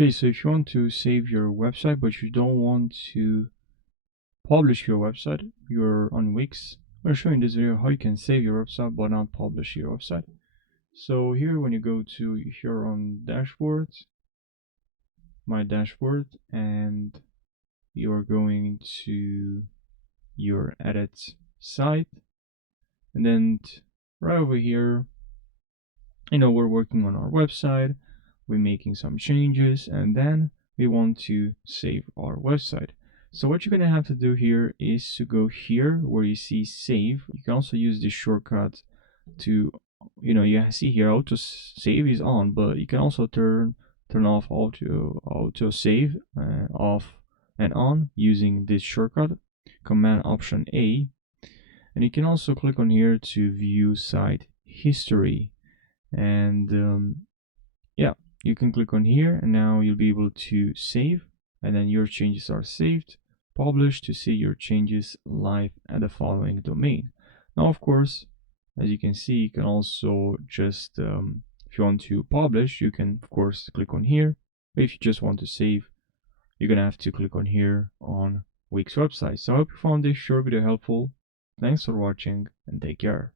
Okay, so if you want to save your website but you don't want to publish your website, you're on Wix. I'm showing in this video how you can save your website but not publish your website. So here, when you go to here on dashboard, my dashboard, and you're going to your edit site, and then right over here, we're working on our website, we're making some changes, and then we want to save our website. So what you're gonna have to do here is to go here where you see save. You can also use this shortcut to, you see here auto save is on, but you can also turn off auto save off and on using this shortcut, Command Option A. And you can also click on here to view site history, and yeah, you can click on here, and now you'll be able to save, and then your changes are saved, publish to see your changes live at the following domain. Now, of course, as you can see, you can also just if you want to publish, you can of course click on here, but if you just want to save, you're gonna have to click on here on Wix website. So I hope you found this short video helpful. Thanks for watching and take care.